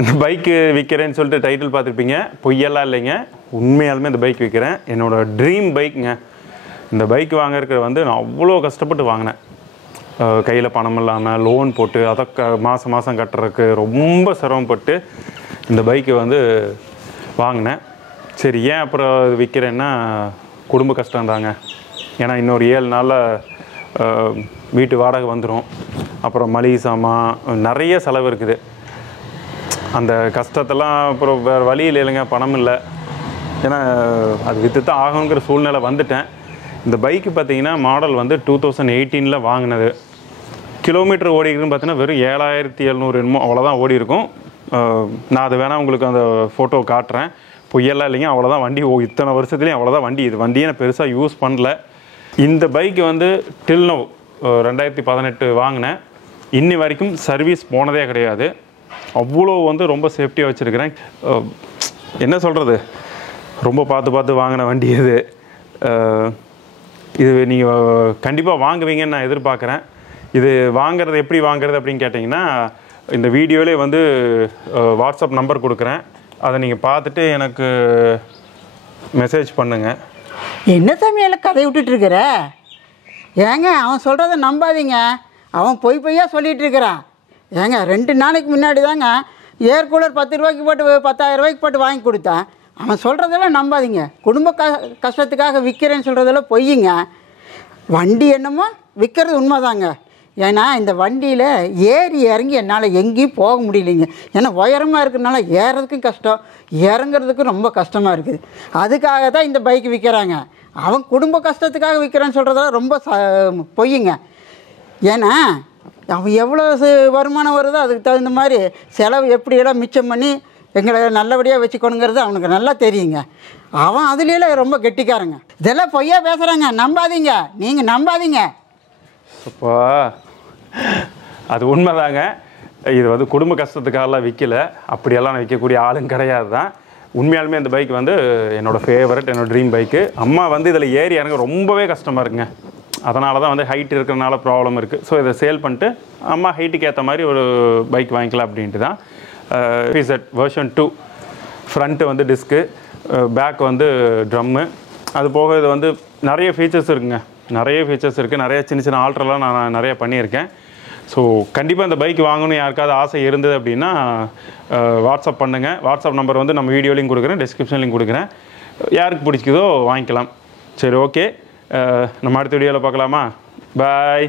இந்த பைக்கு விற்கிறேன்னு சொல்லிட்டு டைட்டில் பார்த்துருப்பீங்க. பொய்யெல்லாம் இல்லைங்க, உண்மையாலுமே இந்த பைக் விற்கிறேன். என்னோடய ட்ரீம் பைக்குங்க. இந்த பைக் வாங்குறதுக்கு வந்து நான் அவ்வளோ கஷ்டப்பட்டு வாங்கினேன். கையில் பணம் இல்லாமல் லோன் போட்டு அதை மாதம் மாதம் கட்டுறதுக்கு ரொம்ப சிரமப்பட்டு இந்த பைக்கு வந்து வாங்கினேன். சரி, ஏன் அப்புறம் விற்கிறேன்னா குடும்ப கஷ்டம்தாங்க. ஏன்னா இன்னொரு 7 நாளில் வீட்டு வாடகை வந்துடும். அப்புறம் மளிகை சாமான் நிறைய செலவு இருக்குது. அந்த கஷ்டத்தெல்லாம் அப்புறம் வேறு வழியில் இல்லைங்க, பணம் இல்லை. ஏன்னா அது விற்று தான் ஆகணுங்கிற சூழ்நிலை வந்துட்டேன். இந்த பைக்கு பார்த்திங்கன்னா மாடல் வந்து 2018 வாங்கினது. கிலோமீட்டர் ஓடி இருக்குன்னு பார்த்தீங்கன்னா வெறும் 7700 என்னமோ அவ்வளோதான் ஓடி இருக்கும். நான் அது வேணால் உங்களுக்கு அந்த ஃபோட்டோ காட்டுறேன். பொய்யெல்லாம் இல்லைங்க, அவ்வளோதான் வண்டி. இத்தனை வருஷத்துலேயும் அவ்வளோதான் வண்டி. இது வண்டியை நான் பெருசாக யூஸ் பண்ணல. இந்த பைக்கு வந்து டில் நவ் 2018 வாங்கினேன். இன்னி வரைக்கும் சர்வீஸ் போனதே கிடையாது. அவ்வளோ வந்து ரொம்ப சேஃப்டியாக வச்சுருக்கிறேன். என்ன சொல்கிறது, ரொம்ப பார்த்து வாங்கின வண்டி இது. இது நீங்கள் கண்டிப்பாக வாங்குவீங்கன்னு நான் எதிர்பார்க்குறேன். இது வாங்கிறது எப்படி வாங்குறது அப்படின்னு கேட்டிங்கன்னா, இந்த வீடியோவிலே வந்து வாட்ஸ்அப் நம்பர் கொடுக்குறேன். அதை நீங்கள் பார்த்துட்டு எனக்கு மெசேஜ் பண்ணுங்கள். என்ன சமையல் கதை விட்டுட்டு இருக்கிற? ஏங்க அவன் சொல்கிறத நம்பாதீங்க. அவன் பொய்யா சொல்லிகிட்டு இருக்கிறான். ஏங்க 2 நாளைக்கு முன்னாடி தாங்க ஏர் கூலர் 10 ரூபாய்க்கு போட்டு 10,000 ரூபாய்க்கு போட்டு வாங்கி கொடுத்தேன். அவன் சொல்கிறதெல்லாம் நம்பாதீங்க. குடும்ப கஷ்டத்துக்காக விற்கிறேன்னு சொல்கிறதெல்லாம் பொய்யுங்க. வண்டி என்னமோ விற்கிறது உண்மைதாங்க. ஏன்னா இந்த வண்டியில் ஏறி இறங்கி என்னால் எங்கேயும் போக முடியலைங்க. ஏன்னா உயரமாக இருக்கிறதுனால ஏறுறதுக்கும் கஷ்டம், இறங்குறதுக்கும் ரொம்ப கஷ்டமாக இருக்குது. அதுக்காக தான் இந்த பைக் விற்கிறாங்க. அவன் குடும்ப கஷ்டத்துக்காக விற்கிறான்னு சொல்கிறதெல்லாம் ரொம்ப பொய்யுங்க. ஏன்னா அவன் எவ்வளோ வருமானம் வருதோ அதுக்கு தகுந்த மாதிரி செலவு எப்படியெல்லாம் மிச்சம் பண்ணி எங்களை நல்லபடியாக வச்சுக்கணுங்கிறது அவனுக்கு நல்லா தெரியுங்க. அவன் அதுலேயே ரொம்ப கெட்டிக்காரங்க. இதெல்லாம் பொய்யா பேசுகிறாங்க, நம்பாதீங்க. நீங்கள் நம்பாதீங்க. அப்போ அது உண்மைதாங்க. இது வந்து குடும்ப கஷ்டத்துக்காகலாம் விற்கல. அப்படியெல்லாம் நான் விற்கக்கூடிய ஆளும் கிடையாது தான். உண்மையாலுமே இந்த பைக் வந்து என்னோடய ஃபேவரட், என்னோடய ட்ரீம் பைக்கு. அம்மா வந்து இதில் ஏறி இறங்க ரொம்பவே கஷ்டமாக இருக்குங்க. அதனால தான் வந்து ஹைட் இருக்கிறனால ப்ராப்ளம் இருக்குது. ஸோ இதை சேல் பண்ணிட்டு அம்மா ஹைட்டுக்கு ஏற்ற மாதிரி ஒரு பைக் வாங்கிக்கலாம் அப்படின்ட்டு தான். பிசட் வெர்ஷன் 2 ஃப்ரண்ட்டு வந்து டிஸ்க்கு, பேக் வந்து ட்ரம்மு. அது போக இது வந்து நிறைய ஃபீச்சர்ஸ் இருக்குங்க. நிறைய ஃபீச்சர்ஸ் இருக்குது. நிறைய சின்ன ஆல்ட்ரெலாம் நான் நிறைய பண்ணியிருக்கேன். ஸோ கண்டிப்பாக இந்த பைக் வாங்கணும் யாருக்காவது ஆசை இருந்தது அப்படின்னா வாட்ஸ்அப் பண்ணுங்கள். வாட்ஸ்அப் நம்பர் வந்து நம்ம வீடியோலையும் கொடுக்குறேன், டிஸ்கிரிப்ஷன்லையும் கொடுக்குறேன். யாருக்கு பிடிக்குதோ வாங்கிக்கலாம். சரி, ஓகே. நம்ம அடுத்த வீடியோவில் பார்க்கலாமா? பாய்.